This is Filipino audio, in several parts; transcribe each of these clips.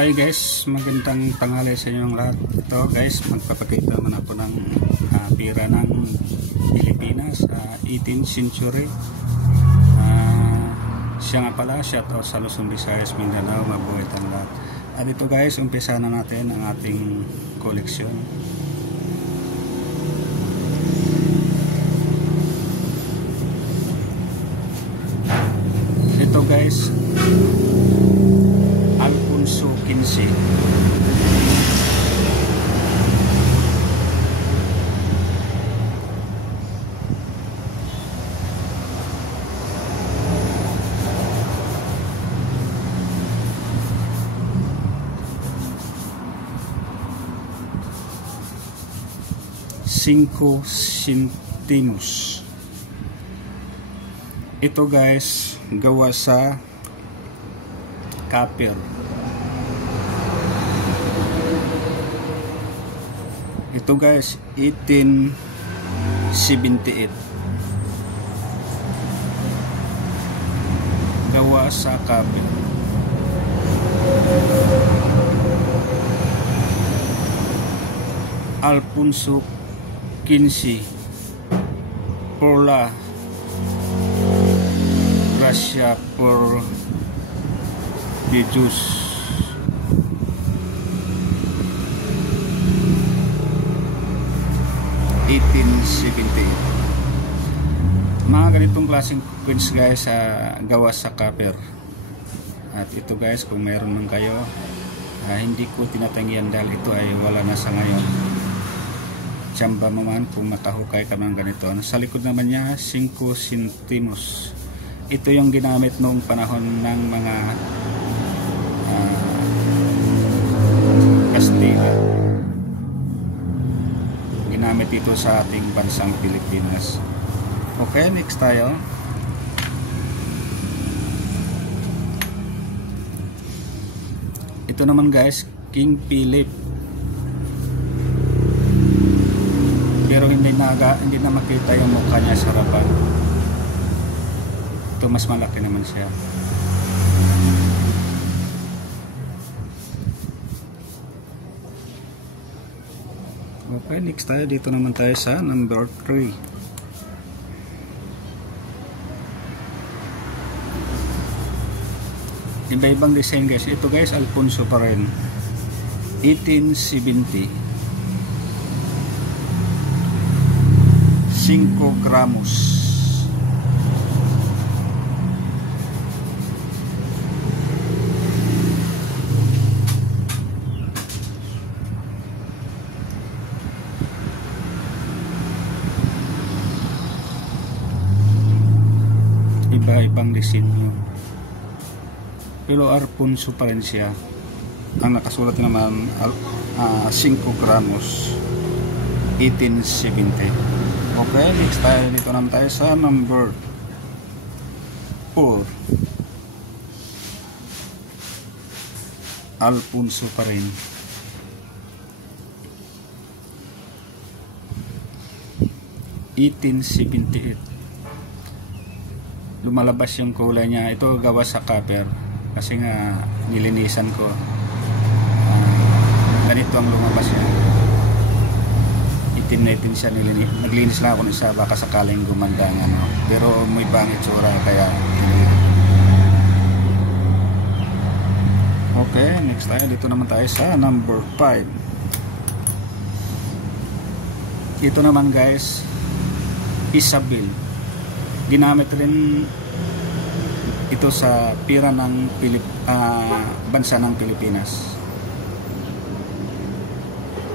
Hi guys, magandang tanghali sa inyong lahat. Ito guys, magpapakita naman ako ng pira ng Pilipinas, 18th century. Siya nga pala, shout out sa Luzon, Visayas, Mindanao, mabuhay tayong lahat. At ito guys, umpisa na natin ang ating koleksyon. Ito guys, Alfonso 15. Cinco centimos. Ito guys, gawa sa copper. Ito guys, 1878. Gawa sa copper. Alfonso 15. Por la gracia por de Diyos. Mga ganitong klaseng coins guys, gawa sa copper. At ito guys, kung mayroon man kayo, hindi ko tinatanggihan dahil ito ay wala na sa ngayon. Tsamba mo man kung makahukay ka ng ganito. Sa likod naman niya, 5 centimos. Ito yung ginamit noong panahon ng mga Kastila. Ginamit ito sa ating bansang Pilipinas. Okay, next tayo. Ito naman guys, King Philip. Pero hindi na makita yung mukha niya sa harapan. Ito mas malaki naman siya. Okay, next tayo. Dito naman tayo sa number 3. Iba-ibang design guys. Ito guys, Alfonso pa rin. 1870. 5 gramos. Iba-ibang disenyo. Pero Alfonso pa rin siya. Ang nakasulat naman 5 gramos. 1870. Okay, next tayo. Dito naman tayo sa number 4. Alfonso pa rin. Lumalabas yung kulay niya. Ito gawa sa copper kasi nga nilinisan ko. Ganito ang lumabas niya. Itim na itim siya. Naglinis lang ako ng isa baka sakaling gumanda ng ano. Pero may bangit tsura kaya okay, next tayo. Dito naman tayo sa number 5. Ito naman guys, Isabel. Ginamit rin ito sa pira ng bansa ng Pilipinas.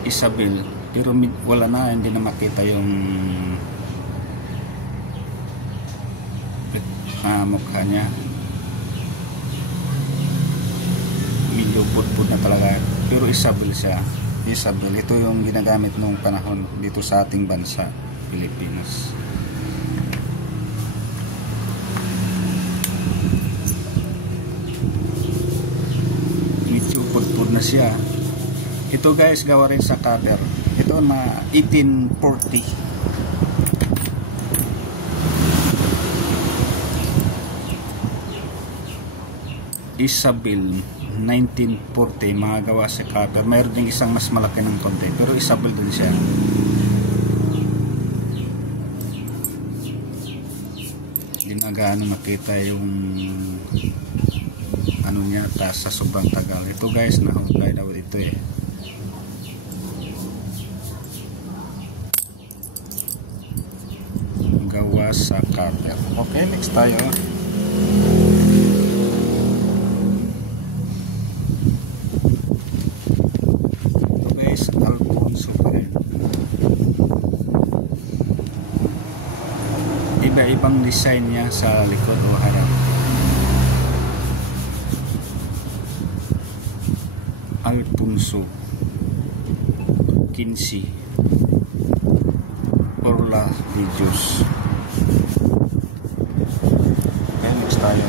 Isabel, pero wala na, hindi na makita yung mukha niya. Medyo budbud na talaga, pero Isabel siya. Isabel, ito yung ginagamit noong panahon dito sa ating bansa, Pilipinas. Pudpud na siya. Ito guys, gawa rin sa copper. Ito na 1840. Isabel 1940, mga gawa sa copper. Mayroon ding isang mas malaki ng konti, pero Isabel din siya. Hindi na gaano makita yung ano niya sa sobrang tagal. Ito guys, nahulay daw ito eh. Gawa sa copper. Okay, next tayo. Alfonso pa rin. Iba-ibang design niya sa likod o harap. Alfonso 15 Orla Videos. Okay, next tayo.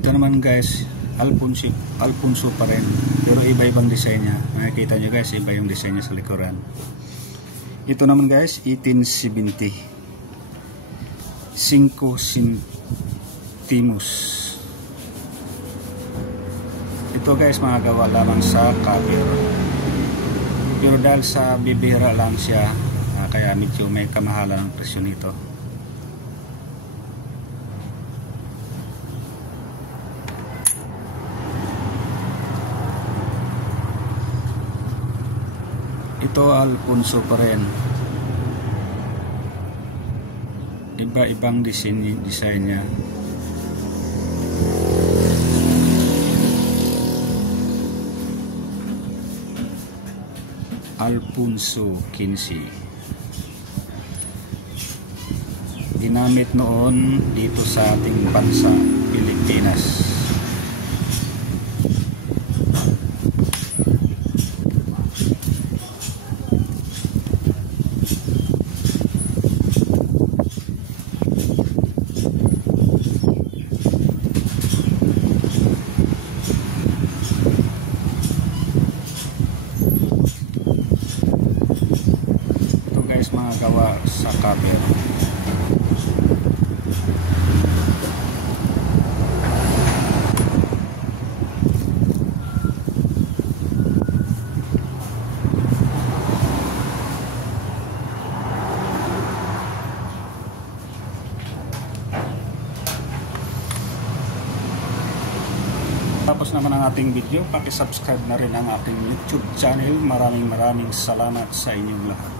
Ito naman guys, Alfonso pa rin, pero iba-ibang design niya. Makikita nyo guys, iba yung design niya sa likuran. Ito naman guys, 1870 5 centimos. Ito guys, mga gawa lamang sa copper, pero dahil sa bibihira lang siya, kaya medyo may kamahalan ang presyo nito. Ito Alfonso pa rin. Iba-ibang design niya. Alfonso 15. Ginamit noon dito sa ating bansa, Pilipinas. Mga gawa sa copper. Tapos naman ang ating video, paki-subscribe na rin ang ating YouTube channel. Maraming salamat sa inyong lahat.